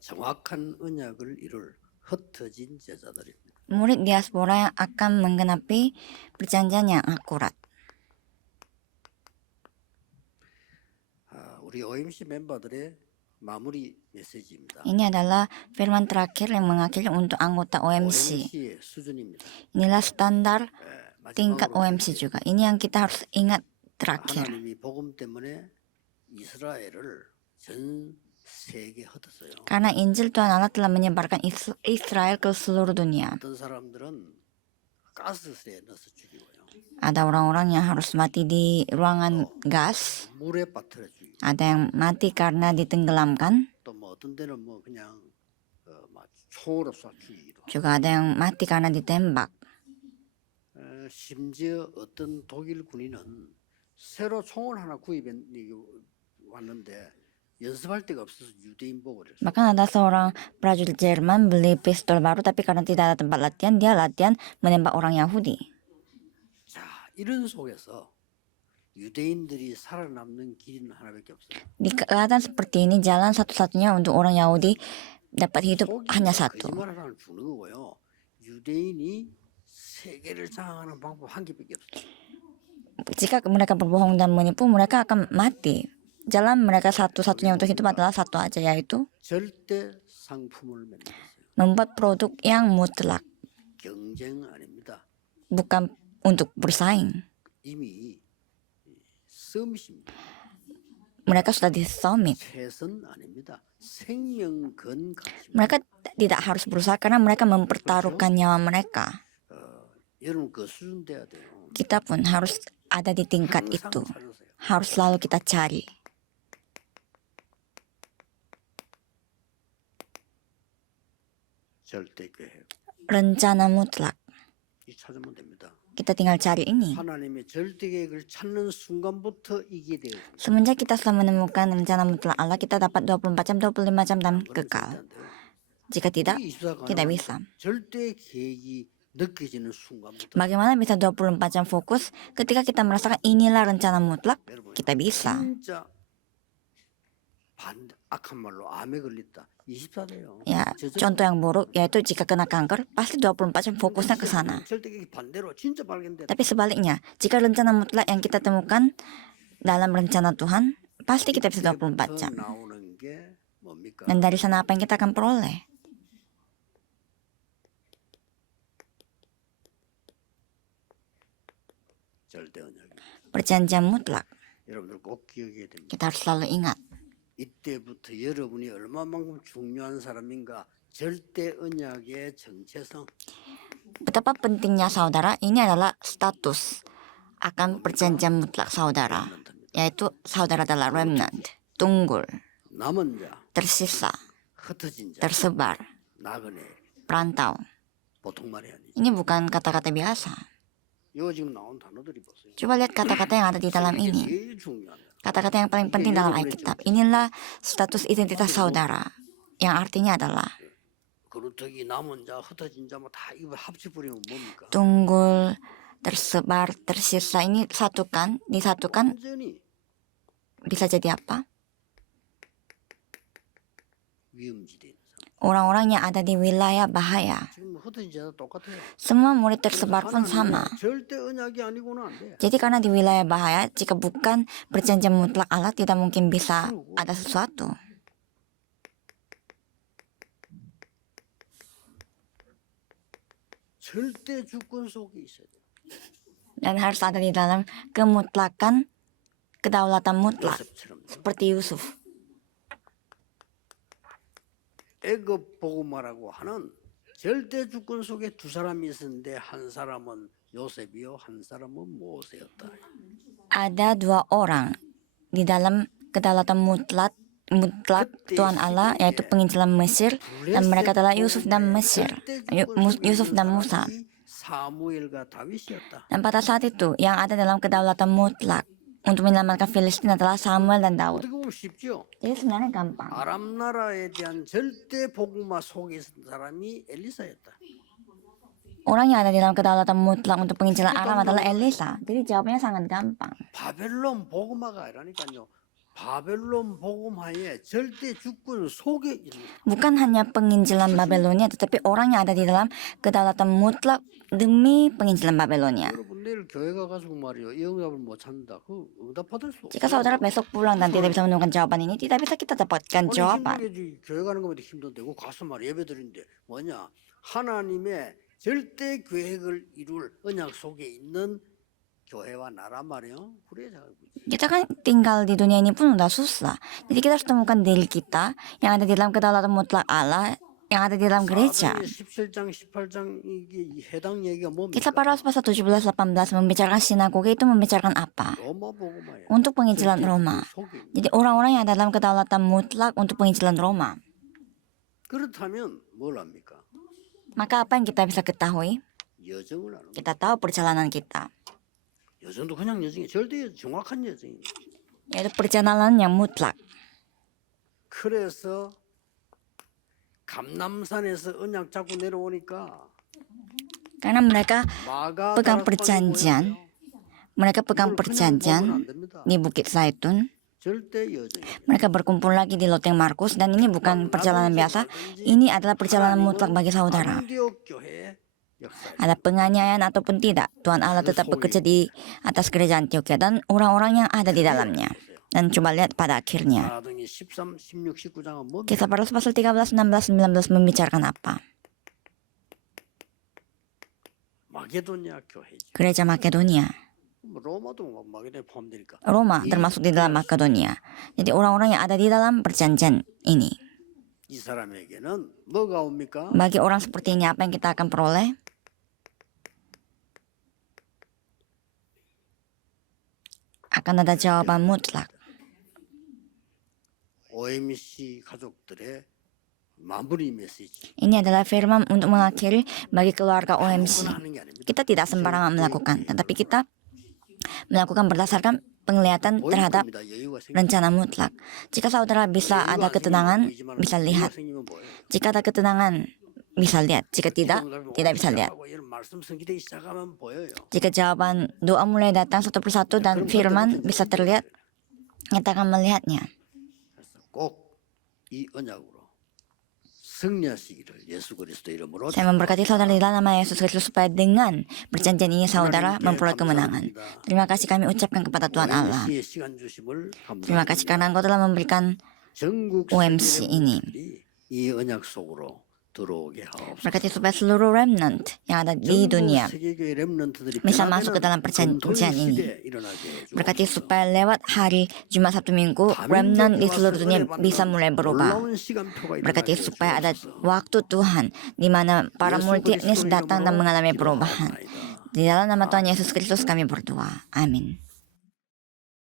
정확한 언약을 이룰 흩어진 제자들입니다. Murid diaspora yang akan menggenapi perjanjian yang akurat. 우리 OMC 멤버들의 마무리 메시지입니다. Ini adalah firman terakhir yang mengakhiri untuk anggota OMC. OMC의 수준입니다. Inilah standar tingkat 마지막으로 OMC juga. Ini yang kita harus ingat terakhir. 하나님이 복음 때문에 이스라엘을 전 세계에 흩었어요. Karena Injil Tuhan Allah telah menyebarkan Israel ke seluruh dunia. 어떤 사람들은 가스실에 넣어서 죽이고요. Ada orang-orang yang harus mati di ruangan gas. 물에 빠뜨려 죽이고 Ada yang mati karena ditenggelamkan. 또 뭐 어떤 데는 뭐 그냥 막 총으로 쏴 죽이기도 하고 Juga ada yang mati karena ditembak. 심지어 어떤 독일 군인은 새로 총을 하나 구입해 왔는데 연습할 데가 없어서 유대인 보고 그랬어요. Bahkan ada seorang prajurit Jerman beli pistol baru tapi karena tidak ada tempat latihan, dia latihan menembak orang Yahudi. 자, 이런 속에서 유대인들이 살아남는 길은 하나밖에 없어요. Di keadaan seperti ini, jalan satu-satunya untuk orang Yahudi dapat hidup hanya satu. 거짓말하는 죽는 거고요. 유대인이 세계를 장악하는 방법 한 개밖에 없어요. Jika mereka berbohong dan menipu, mereka akan mati. Jalan mereka satu-satunya untuk hidup adalah satu aja, yaitu 절대 상품을 만들었어요. membuat produk yang mutlak, 경쟁 아닙니다. bukan untuk bersaing. 이미 서밋입니다. Mereka sudah di summit. 최선 아닙니다. 생명 건강입니다. Mereka tidak harus berusaha karena mereka mempertaruhkan nyawa mereka. 여러분 그 수준 돼야 돼요. Kita pun harus ada di tingkat 항상 itu. 찾으세요. Harus selalu kita cari. 절대 계획. Rencana mutlak. 이 찾으면 됩니다. Kita tinggal cari ini. 하나님의 절대 계획을 찾는 순간부터 이게 돼요. Semenjak kita sudah menemukan rencana mutlak Allah, kita dapat 24 jam, 25 jam dan kekal. Jika tidak, tidak bisa. 절대 계획이 느껴지는 순간부터 Bagaimana bisa 24 jam fokus ketika kita merasakan inilah rencana mutlak? Kita bisa. 진짜 악한 말로 암에 걸렸다. 24대요. Ya, contoh yang buruk yaitu jika kena kanker, pasti 24 jam fokusnya ke sana. 절대 계획 반대로 진짜 발견돼. Tapi sebaliknya, jika rencana mutlak yang kita temukan dalam rencana Tuhan, pasti kita bisa 24 jam. 나오는 게 뭡니까? Dan dari sana apa yang kita akan peroleh? 절대 언약. Perjanjian mutlak. 여러분들 꼭 기억해야 됩니다. Kita harus selalu ingat. 이때부터 여러분이 얼마만큼 중요한 사람인가 절대 언약의 정체성. Betapa pentingnya saudara, ini adalah status akan perjanjian mutlak saudara, yaitu saudara adalah remnant, tunggul, 남은 자, tersisa, 흩어진 자, tersebar, 나그네. perantau. 보통 말이 아니죠. Ini bukan kata-kata biasa. 이거 지금 나온 단어들이 보세요. Coba lihat kata-kata yang ada di dalam 이게 ini. 제일 중요한. Kata-kata yang paling penting dalam Alkitab. Inilah status identitas saudara, yang artinya adalah 그루터기 남은 자, 흩어진 자 뭐 다 이거 합쳐버리면 뭡니까? tunggul, tersebar, tersisa. Ini satukan, disatukan 완전히 bisa jadi apa? 위험지대 있는 사람. Orang-orang yang ada di wilayah bahaya. 지금 뭐 흩어진 자도 똑같아요. Semua murid tersebar pun sama. 절대 언약이 아니고는 안 돼. Jadi karena di wilayah bahaya, jika bukan perjanjian mutlak Allah, tidak mungkin bisa ada sesuatu. 절대 주권 속에 있어야 돼. Dan harus ada di dalam kemutlakan, kedaulatan mutlak. 요셉처럼 Seperti Yusuf. 애굽 보고마라고 하는 절대 주권 속에 두 사람이 있었는데 한 사람은 요셉이요, 한 사람은 모세였다. Ada dua orang di dalam kedaulatan mutlak Tuhan Allah, yaitu penginjilan Mesir, dan mereka adalah Yusuf dan Mesir, Yusuf dan Musa. 사무엘과 다윗이었다. Dan pada saat itu yang ada dalam kedaulatan mutlak untuk menyelamatkan Filistin adalah Samuel dan Daud. 어떻게 보면 쉽죠. Jadi sebenarnya gampang. 아람 나라에 대한 절대 복음화 속에 있던 사람이 엘리사였다. Orang yang ada di dalam kedaulatan mutlak untuk penginjilan Aram adalah Elisa. Jadi jawabannya sangat gampang. 바벨론 복음화가 아니라니까요. 바벨론 복음화의 절대 주권 속에 있는 Bukan hanya penginjilan Babelonia, tetapi orang yang ada di dalam kedaulatan mutlak demi penginjilan Babelonia. 여러분 내일 교회 가가지고 말이요 이 응답을 못 찾는다. 그 응답 받을 수 Jika 없어요. saudara besok pulang dan tidak bisa menemukan jawaban ini, tidak bisa kita dapatkan 오늘 jawaban. 힘들게 교회 가는 것보다 힘든데 그 가서 말 예배 드리는데 뭐냐 하나님의 절대 계획을 이룰 언약 속에 있는 교회와 나라 말이요. 그래야 잘 알고 있어요. Kita kan tinggal di dunia ini pun udah susah. Jadi kita harus temukan diri kita yang ada di dalam kedaulatan mutlak Allah, yang ada di dalam gereja. 사도행전 17장 18장 이게 해당 얘기가 뭡니까? Kisah para Rasul pasal 17-18 membicarakan sinagoga itu membicarakan apa? 로마 복음화야. Untuk penginjilan Roma. Jadi orang-orang yang ada dalam kedaulatan mutlak untuk penginjilan Roma. 그렇다면 뭘 합니까? Maka apa yang kita bisa ketahui? 여정을 하는 거예요. Kita tahu perjalanan kita, 여정도 그냥 여정이 절대 정확한 여정이에요. yaitu perjalanan yang mutlak. 그래서 감남산에서 언약 잡고 내려오니까 Karena mereka 마가 pegang 다락방이 perjanjian, 뭐예요? mereka pegang 그걸 그냥 보면 안 perjanjian 됩니다. di Bukit Zaitun. 절대 여정이에요. Mereka berkumpul lagi di Loteng Markus dan ini bukan perjalanan biasa, ini adalah perjalanan mutlak bagi saudara. 안디옥 교회의 역사예요. Ada penganiayaan ataupun tidak, Tuhan Allah tetap bekerja di atas gereja Antioquia dan orang-orang yang ada di dalamnya. Dan coba lihat pada akhirnya. 사도행전 13, 16, 19장은 뭡니까? Kisah para Rasul pasal 13, 16, 19 membicarakan apa? 마게도니아 교회죠. Gereja Makedonia. 뭐 로마도 막 마게도니아 포함되니까. Roma termasuk di dalam Makedonia. Jadi orang-orang yang ada di dalam perjanjian ini. 이 사람에게는 뭐가 옵니까? Bagi orang seperti ini apa yang kita akan peroleh? Akan ada jawaban mutlak. OMC 가족들의 마무리 메시지. Ini adalah firman untuk mengakhiri bagi keluarga OMC. 아무거나 하는 게 아닙니다. Kita tidak sembarangan melakukan, tetapi kita melakukan berdasarkan penglihatan 보일 terhadap 겁니다. 여유가 생기면. rencana mutlak. Jika saudara bisa ada ketenangan, bisa lihat. 생기면 뭐예요? Jika ada ketenangan, bisa lihat. Jika tidak, tidak bisa lihat. 하고 이런 말씀 성기되기 시작하면 보여요. Jika jawaban doa mulai datang satu persatu dan firman bisa terlihat, kita akan melihatnya. 그래서 꼭 이 언약으로 승리하시기를 예수 그리스도 이름으로 Saya memberkati saudara di dalam nama Yesus Kristus supaya dengan perjanjian ini saudara memperoleh kemenangan. Terima kasih kami ucapkan kepada Tuhan Allah. OMC의 시간 주심을 Terima kasih karena Engkau telah memberikan 전국 OMC ini. 이 언약 속으로 들어오게 하옵소서. Berkati supaya seluruh remnant yang ada di dunia 세계교회 렘넌트들이 bisa masuk ke dalam perjanjian ini. Berkati supaya lewat hari Jumat Sabtu Minggu, remnant di seluruh dunia bisa mulai berubah. Berkati supaya ada waktu Tuhan di mana para multi etnis datang dan mengalami perubahan. Di dalam nama Tuhan Yesus Kristus kami berdoa. Amin.